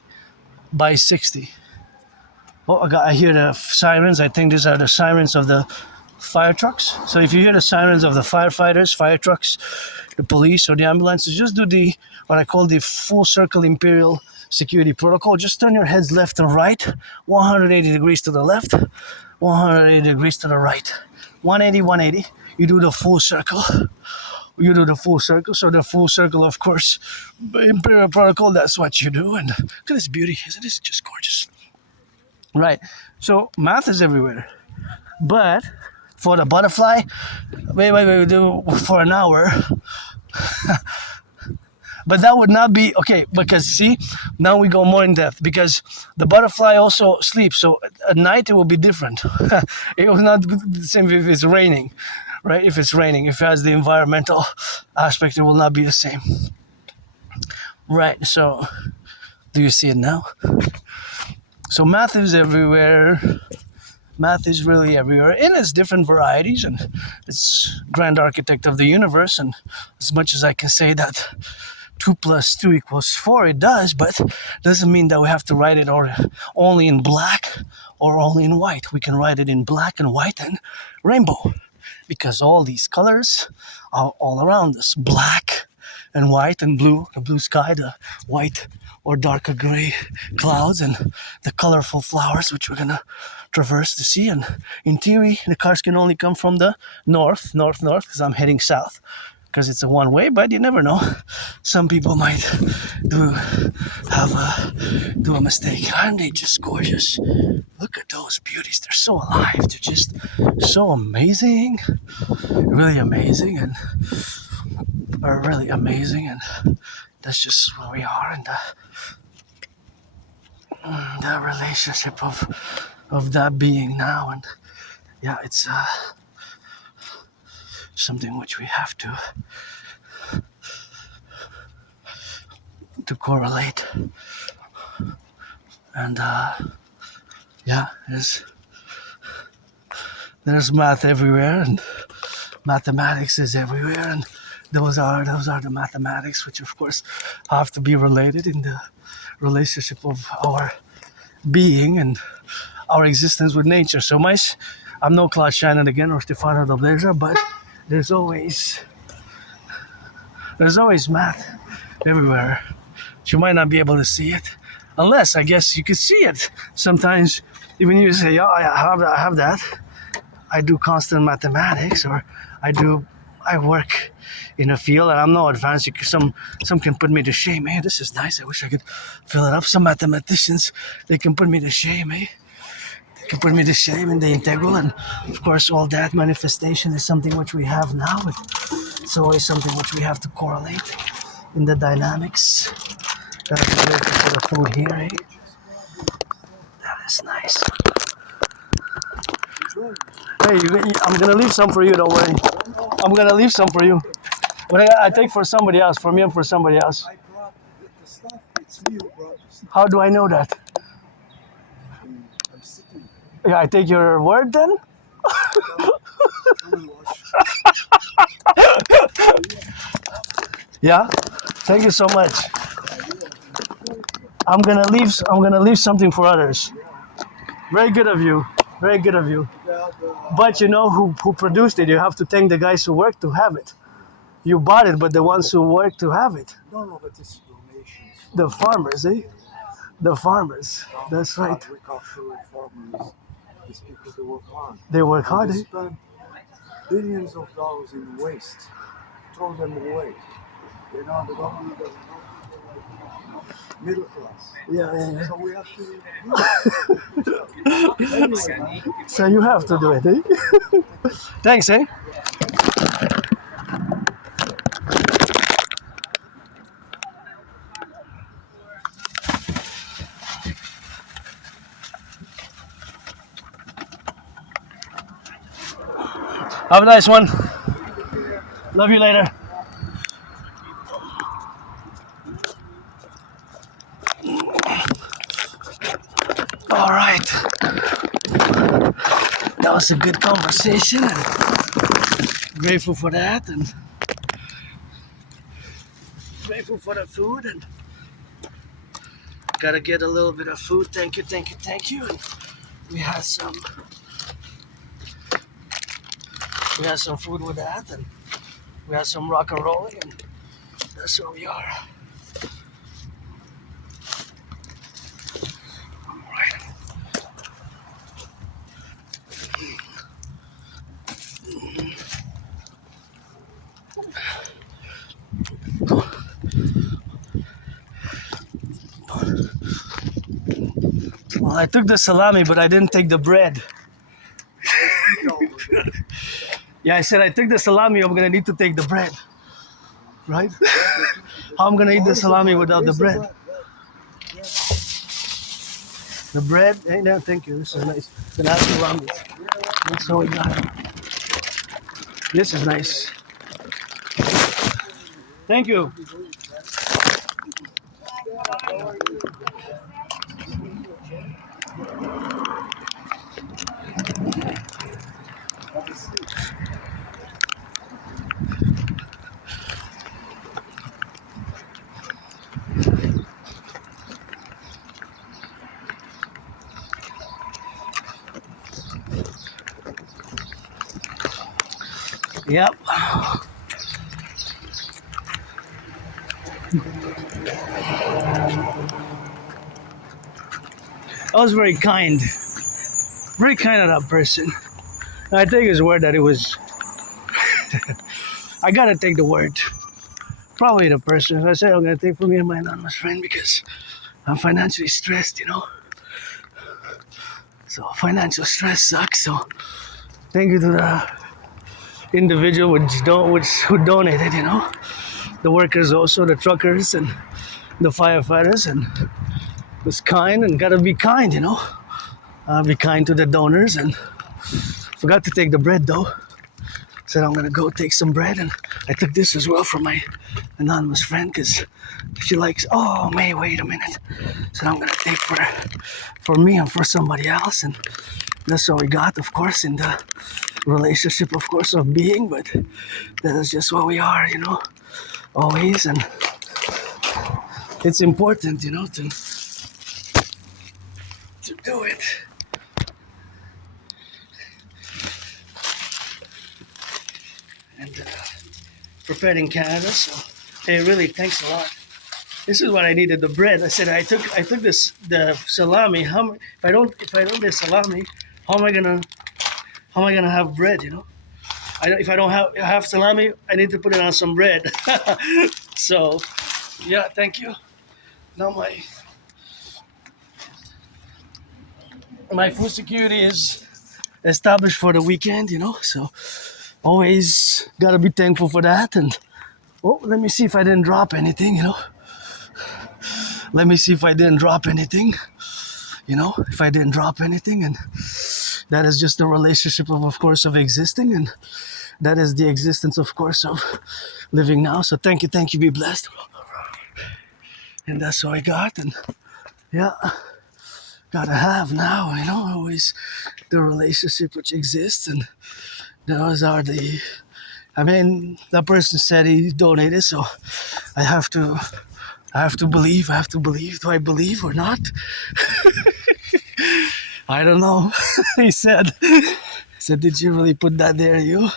Oh, I hear the sirens. I think these are the sirens of the fire trucks. So if you hear the sirens of the firefighters, fire trucks, the police or the ambulances, just do what I call the full circle imperial security protocol. Just turn your heads left and right, 180 degrees to the left, 180 degrees to the right. 180, 180. You do the full circle. You do the full circle. So the full circle, of course, imperial protocol, that's what you do. And look at this beauty. Isn't this just gorgeous? Right. So math is everywhere. But for the butterfly, wait, do for an hour. But that would not be okay because see, now we go more in depth because the butterfly also sleeps. So at night it will be different. It will not be the same if it's raining, right? If it's raining, if it has the environmental aspect, it will not be the same. Right. So do you see it now? So math is everywhere. Math is really everywhere in its different varieties, and it's grand architect of the universe. And as much as I can say that 2 + 2 = 4, it does, but doesn't mean that we have to write it only in black or only in white. We can write it in black and white and rainbow, because all these colors are all around us. Black and white and blue, the blue sky, the white or darker gray clouds, and the colorful flowers which we're gonna traverse the sea. And in theory, the cars can only come from the north, because I'm heading south, because it's a one way, but you never know. Some people might do a mistake. Aren't they just gorgeous? Look at those beauties. They're so alive. They're just so amazing. Really amazing, and are really amazing, and that's just where we are in the relationship of that being now. And yeah, it's something which we have to correlate. And yeah, there's math everywhere, and mathematics is everywhere, and those are the mathematics which of course have to be related in the relationship of our being and our existence with nature. So I'm no Claude Shannon again or Stefano da Blazer, but there's always math everywhere. But you might not be able to see it, unless I guess you could see it sometimes. Even you say, "Yeah, I have that. I do constant mathematics," or I work in a field and I'm no advanced. Some can put me to shame. Hey, this is nice. I wish I could fill it up. Some mathematicians, they can put me to shame. They can put me to shame in the integral. And of course, all that manifestation is something which we have now. It's always something which we have to correlate in the dynamics. Gotta be grateful for the food here. That is nice. Hey, I'm gonna leave some for you, don't worry. I'm gonna leave some for you. But I take for somebody else, for me and for somebody else. I brought the stuff, it's me who brought the stuff. How do I know that? I'm sitting. Yeah, I take your word then? Yeah? Thank you so much. I'm gonna leave something for others. Very good of you. Very good of you. But you know who produced it. You have to thank the guys who worked to have it. You bought it, but the ones who worked to have it. No, but it's donations. The farmers, eh? The farmers. That's right. Agricultural farmers, these people, they work hard. They work hard, They eh? spend billions of dollars in waste. Throw them away. You know, the government doesn't know people like middle class. Yeah. So we have to do it. Anyway, So you have to do it, eh? Thanks, eh? Have a nice one. Love you later. All right. That was a good conversation, and grateful for that, and grateful for the food, and gotta get a little bit of food. Thank you. And we had some food with that, and we had some rock and rolling, and that's where we are. All right. Well, I took the salami, but I didn't take the bread. Yeah, I said I took the salami. I'm gonna need to take the bread, right? How I'm gonna eat the salami without the bread? The bread? Hey, no, thank you. This is nice. Gonna have salami. That's all we got. This is nice. Thank you. Yep. That was very kind. Very kind of that person. I take his word that it was. I gotta take the word. Probably the person. I said I'm gonna take for me and my anonymous friend because I'm financially stressed, you know. So financial stress sucks. So thank you to the individual who donated, you know. The workers also, the truckers and the firefighters, and was kind and gotta be kind, you know. Be kind to the donors, and forgot to take the bread though. Said I'm gonna go take some bread, and I took this as well from my anonymous friend because she likes. Oh, wait a minute. Said I'm gonna take for me and for somebody else, and that's all we got, of course, in the relationship, of course, of being. But that is just what we are, you know, always, and it's important, you know, to do it. And prepared in Canada, so hey, really, thanks a lot. This is what I needed, the bread. I said I took the salami. If I don't get salami, how am I gonna have bread? You know, if I don't have salami, I need to put it on some bread. So, yeah, thank you. Now my food security is established for the weekend. You know, so always gotta be thankful for that. And oh, let me see if I didn't drop anything. You know. Let me see if I didn't drop anything, you know, if I didn't drop anything. And that is just the relationship of course, of existing. And that is the existence, of course, of living now. So thank you, be blessed. And that's all I got. And yeah, gotta have now, you know, always the relationship which exists. And those are that person said he donated, so I have to believe. Do I believe or not? I don't know. He said, did you really put that there, you?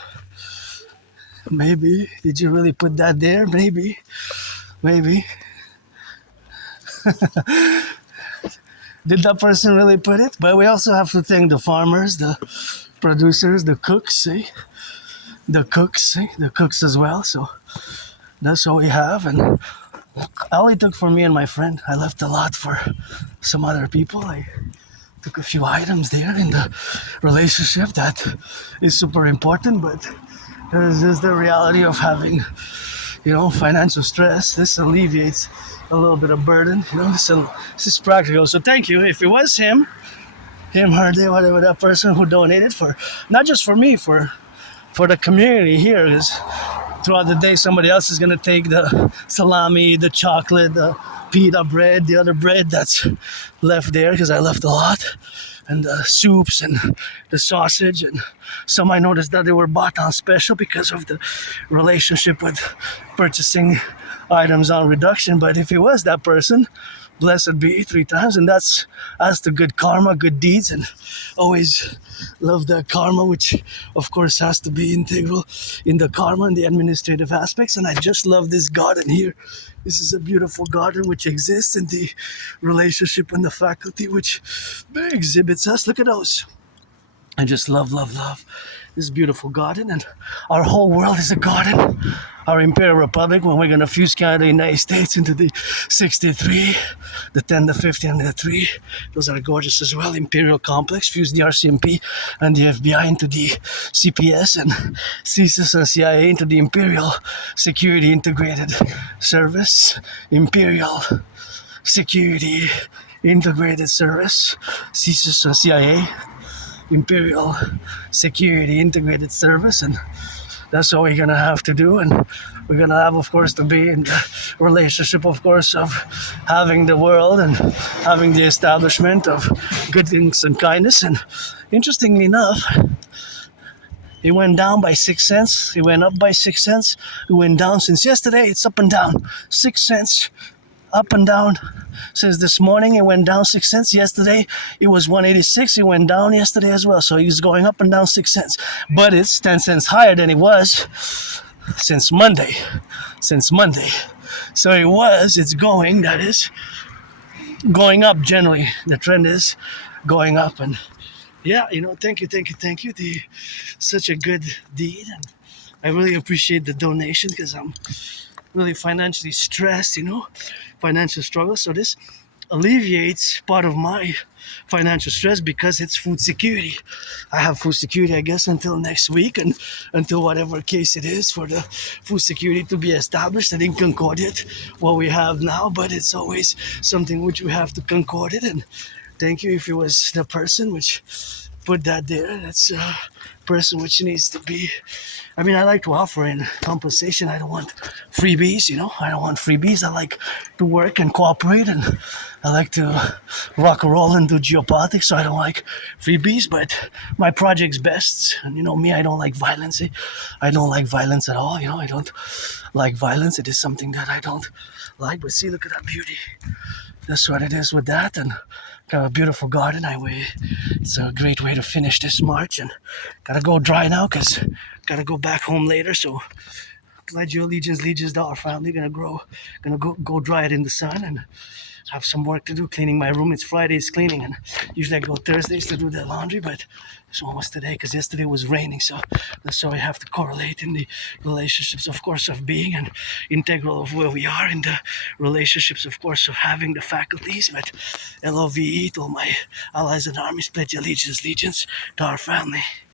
Maybe. Did you really put that there? Maybe. Did that person really put it? But we also have to thank the farmers, the producers, the cooks, the cooks as well. So that's what we have. And I only took for me and my friend. I left a lot for some other people. I took a few items there in the relationship that is super important, but there's just the reality of having, you know, financial stress. This alleviates a little bit of burden. You know, this is practical. So thank you. If it was him, her, they, whatever, that person who donated for, not just for me, for the community here, because throughout the day, somebody else is gonna take the salami, the chocolate, the pita bread, the other bread that's left there because I left a lot, and the soups and the sausage. And some I noticed that they were bought on special because of the relationship with purchasing items on reduction. But if it was that person, blessed be 3 times, and that's the good karma, good deeds, and always love that karma, which of course has to be integral in the karma and the administrative aspects. And I just love this garden here. This is a beautiful garden which exists in the relationship and the faculty which exhibits us. Look at those. I just love this beautiful garden, and our whole world is a garden. Our Imperial Republic, when we're gonna fuse Canada, United States into the 63, the 10, the 50, and the 3. Those are gorgeous as well. Imperial Complex, fuse the RCMP and the FBI into the CPS, and CSIS and CIA into the Imperial Security Integrated Service. Imperial Security Integrated Service, CSIS and CIA. Imperial Security Integrated Service, and that's what we're gonna have to do. And we're gonna have, of course, to be in the relationship, of course, of having the world and having the establishment of good things and kindness. And interestingly enough, it went down by 6 cents. It went up by 6 cents. It went down since yesterday. It's up and down 6 cents, up and down. Since this morning, it went down 6 cents. Yesterday, it was 186. It went down yesterday as well. So he's going up and down 6 cents. But it's 10 cents higher than it was since Monday. Since Monday. So it's going, that is, going up generally. The trend is going up. And yeah, thank you. Such a good deed. And I really appreciate the donation because I'm really financially stressed, financial struggle. So this alleviates part of my financial stress because it's food security. I have food security, I guess, until next week, and until whatever case it is for the food security to be established. I didn't concord it what we have now, but it's always something which we have to concord it. And thank you if it was the person which put that there. That's a person which needs to be. I mean, I like to offer in compensation. I don't want freebies, I don't want freebies. I like to work and cooperate, and I like to rock and roll and do geopolitics, so I don't like freebies. But my project's best, and me, I don't like violence. I don't like violence at all. I don't like violence. It is something that I don't like. But see, look at that beauty. That's what it is with that. And got a beautiful garden. It's a great way to finish this March, and gotta go dry now because gotta go back home later. So pledge your allegiance to our family. Gonna go dry it in the sun and have some work to do cleaning my room. It's Friday's cleaning, and usually I go Thursdays to do the laundry, but this one was today because yesterday was raining. So that's why I have to correlate in the relationships, of course, of being and integral of where we are in the relationships, of course, of having the faculties. But LOVE to all my allies and armies, pledge allegiance to our family.